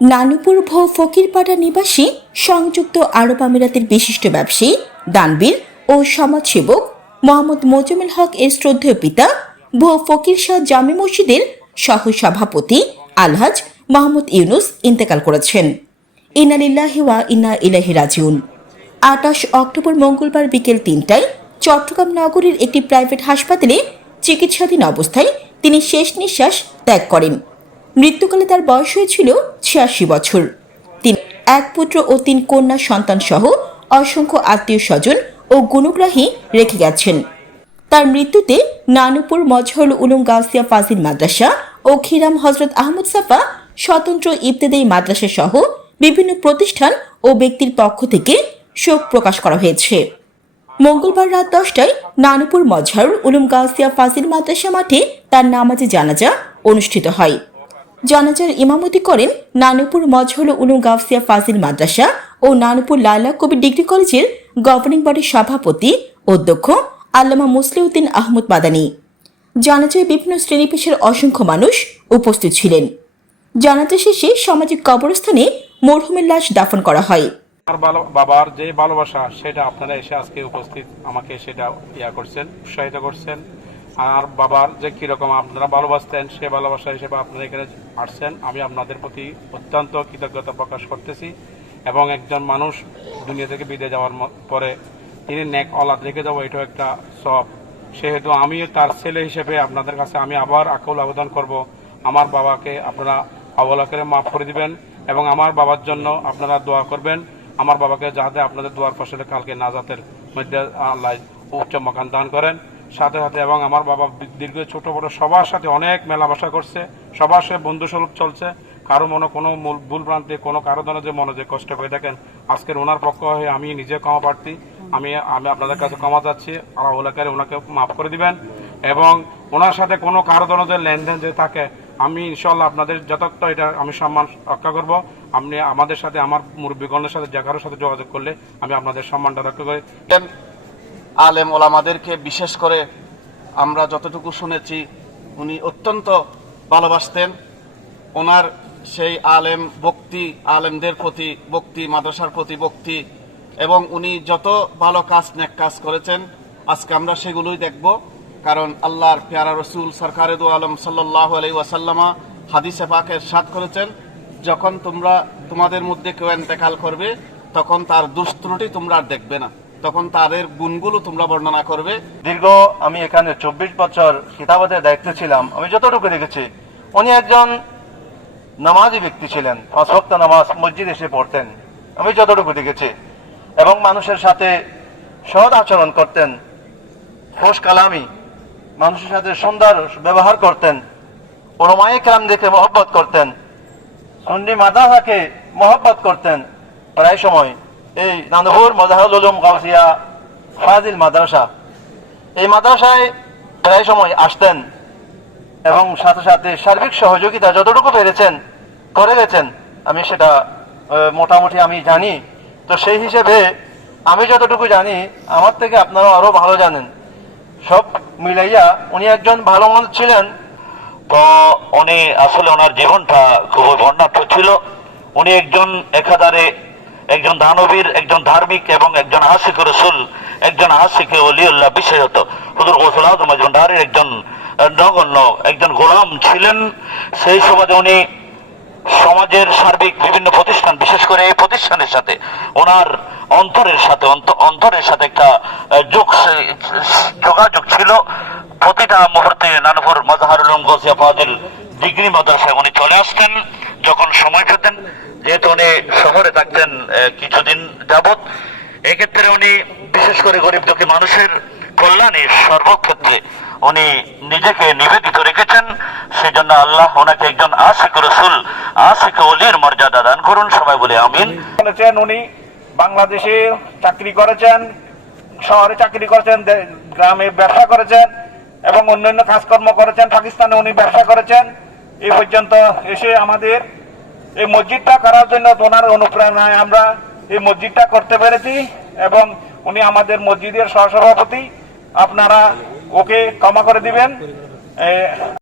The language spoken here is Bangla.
নানুপুর ভো ফকিরপাড়া নিবাসী সংযুক্ত আরব আমিরাতের বিশিষ্ট ব্যবসায়ী, দানবীর ও সমাজসেবক মোহাম্মদ মোজামিল হক এর শ্রদ্ধেয় পিতা, ভো ফকির শাহ জামে মসজিদের সহ সভাপতি আলহাজ মোহাম্মদ ইউনুস ইন্তেকাল করেছেন। ইনালিল্লাহি ওয়া ইন্না ইলাহি রাজিউন। আটাশ অক্টোবর মঙ্গলবার বিকেল তিনটায় চট্টগ্রাম নগরীর একটি প্রাইভেট হাসপাতালে চিকিৎসাধীন অবস্থায় তিনি শেষ নিঃশ্বাস ত্যাগ করেন। মৃত্যুকালে তার বয়স হয়েছিল ছিয়াশি বছর। তিনি এক পুত্র ও তিন কন্যা সন্তান সহ অসংখ্য আত্মীয় স্বজন ও গুণগ্রাহী রেখে গেছেন। তার মৃত্যুতে নানুপুর মজহরুল উলুম গাউসিয়া ফাজিল মাদ্রাসা ও খিরাম হজরত আহমদ সাফা স্বতন্ত্র ইবতেদায়ী মাদ্রাসা সহ বিভিন্ন প্রতিষ্ঠান ও ব্যক্তির পক্ষ থেকে শোক প্রকাশ করা হয়েছে। মঙ্গলবার রাত দশটায় নানুপুর মজহরুল উলুম গাউসিয়া ফাজিল মাদ্রাসা মাঠে তার নামাজে জানাজা অনুষ্ঠিত হয়। জানাজার ইমামতি করেন নানুপুর মজহরুল উলুম গাউসিয়া ফাজিল মাদ্রাসা ও নানুপুর লায়লা কবি ডিগ্রি কলেজের গভর্নিং বডির সভাপতি, অধ্যক্ষ আল্লামা মুসলিউদ্দিন আহমদ মাদানী। জানাজায় বিভিন্ন শ্রেণি পেশার অসংখ্য মানুষ উপস্থিত ছিলেন। জানাজা শেষে সামাজিক কবরস্থানে মরহুমের লাশ দাফন করা হয়। বাবার যে ভালোবাসা, সেটা আপনারা এসে আজকে উপস্থিত আমাকে সেটা ইয়া করছেন, উৎসাহিত করছেন। আর বাবার যে কীরকম আপনারা ভালোবাসতেন, সে ভালোবাসা হিসেবে আপনারা এখানে আসছেন। আমি আপনাদের প্রতি অত্যন্ত কৃতজ্ঞতা প্রকাশ করতেছি এবং একজন মানুষ দুনিয়া থেকে বিদায় যাওয়ার পরে তিনি নেক অলাদ রেখে যাব এটাও একটা সব সেহেতু আমি তার ছেলে হিসেবে আপনাদের কাছে আমি আবার আকুল আবেদন করব। আমার বাবাকে আপনারা অবলা করে মাফ করে দিবেন এবং আমার বাবার জন্য আপনারা দোয়া করবেন। আমার বাবাকে যাতে আপনাদের দোয়ার ফসলে কালকে নাজাতের মধ্যে আল্লাহ উচ্চ মকান দান করেন। সাথে সাথে এবং আমার বাবা দীর্ঘ ছোট বড় সবার সাথে অনেক মেলামেশা করছে, সবার সাথে বন্ধুস্বরূপ চলছে। কারও মনে কোনো ভুল প্রান্তে কোনো কারও ধরনের যে মনে যে কষ্ট করে থাকেন, আজকের ওনার পক্ষ হয়ে আমি নিজে ক্ষমা প্রার্থী। আমি আমি আপনাদের কাছে ক্ষমা চাচ্ছি। আল্লাহ ওলাকারে ওনাকে মাফ করে দিবেন। এবং ওনার সাথে কোনো কারও ধরনের যে লেনদেন যে থাকে, আমি ইনশাল্লাহ আপনাদের যথার্থ এটা আমি সম্মান রক্ষা করব। আপনি আমাদের সাথে, আমার মুরব্বীগণের সাথে, যে কারোর সাথে যোগাযোগ করলে আমি আপনাদের সম্মানটা রক্ষা করি। আলেম ওলামাদেরকে, বিশেষ করে আমরা যতটুকু শুনেছি, উনি অত্যন্ত ভালোবাসতেন। ওনার সেই আলেম ভক্তি, আলেমদের প্রতি ভক্তি, মাদ্রাসার প্রতি ভক্তি, এবং উনি যত ভালো কাজ নেক কাজ করেছেন, আজকে আমরা সেগুলোই দেখব। কারণ আল্লাহর পেয়ারা রসুল সরকারে আলম সাল্লাহ আলি ওয়াসাল্লামা হাদিসে পাকের সাত করেছেন, যখন তোমরা তোমাদের মধ্যে কেউ এন্তেকাল করবে, তখন তার দুষ্ত্রুটি তোমরা আর দেখবে না। তখন তাদের গুণগুলো তোমরা বর্ণনা করবে। দীর্ঘ, আমি এখানে চব্বিশ বছর খিতাবতের দায়িত্বে ছিলাম। আমি যতটুকু দেখেছি, উনি একজন নামাজি ব্যক্তি ছিলেন। পাঁচ ওয়াক্ত নামাজ মসজিদ এসে পড়তেন। আমি যতটুকু দেখেছি। এবং মানুষের সাথে সৎ আচরণ করতেন। খোশ কালামি, মানুষের সাথে সুন্দর ব্যবহার করতেন। ওরমায়ে কালাম দেখে মহব্বত করতেন। সন্ডি মাদাহাকে মহব্বত করতেন। প্রায় সময় এই, নান্দপুর মজাহুল উলুম গাউসিয়া ফাজিল মাদ্রাসা। এই মাদ্রাসায় প্রায় সময় আসতেন এবং সাথে সাথে সার্বিক সহযোগিতা যতটুকু পেরেছেন, করে গেছেন, আমি সেটা মোটামুটি আমি জানি। তো সেই হিসেবে আমি যতটুকু জানি, আমার থেকে আপনারা আরও ভালো জানেন। সব মিলাইয়া উনি একজন ভালো মানুষ ছিলেন। তো উনি আসলে ওনার জীবনটা খুবই বর্ণাঢ্য ছিল। উনি একজন একাধারে একজন দানবীর, একজন ধার্মিক এবং একজন হাসিক রসুল, একজন হাসিকে অলিউল্লাহ বিশেষত। হুজুর গোসল আজম মজুমদারের একজন নগণ্য, একজন গোলাম ছিলেন। সেই সুবাদে উনি সমাজের সার্বিক বিভিন্ন প্রতিষ্ঠান, বিশেষ করে এই প্রতিষ্ঠানের সাথে, ওনার অন্তরের সাথে, অন্ত- অন্তরের সাথে একটা যোগ যোগাযোগ ছিল। প্রতিটা মুহূর্তে নানুপুর মজাহারুল গোসিয়া ফাজিল ডিগ্রি মাদ্রাসায় উনি চলে আসতেন। যখন সময় পেতেন যেহেতু উনি শহরে থাকতেন কিছুদিন যাবত এক্ষেত্রে উনি বিশেষ করে গরিব দুঃখী মানুষের কল্যাণে সর্বক্ষেত্রে উনি নিজেকে নিবেদিত রেখেছেন। সেজন্য আল্লাহ ওনাকে একজন আশিক রসুল, আশিক অলির মর্যাদা দান করুন, সবাই বলে আমিন। বলেছেন উনি, বাংলাদেশে চাকরি করেছেন, শহরে চাকরি করেছেন গ্রামে ব্যবসা করেছেন, এবং অন্যান্য কাজকর্ম করেছেন, পাকিস্তানে উনি ব্যবসা করেছেন। এই পর্যন্ত এসে আমাদের এই মসজিদটা করার জন্য ওনার অনুপ্রেরণায় আমরা এই মসজিদটা করতে পেরেছি এবং উনি আমাদের মসজিদের সহসভাপতি। আপনারা ওকে ক্ষমা করে দিবেন।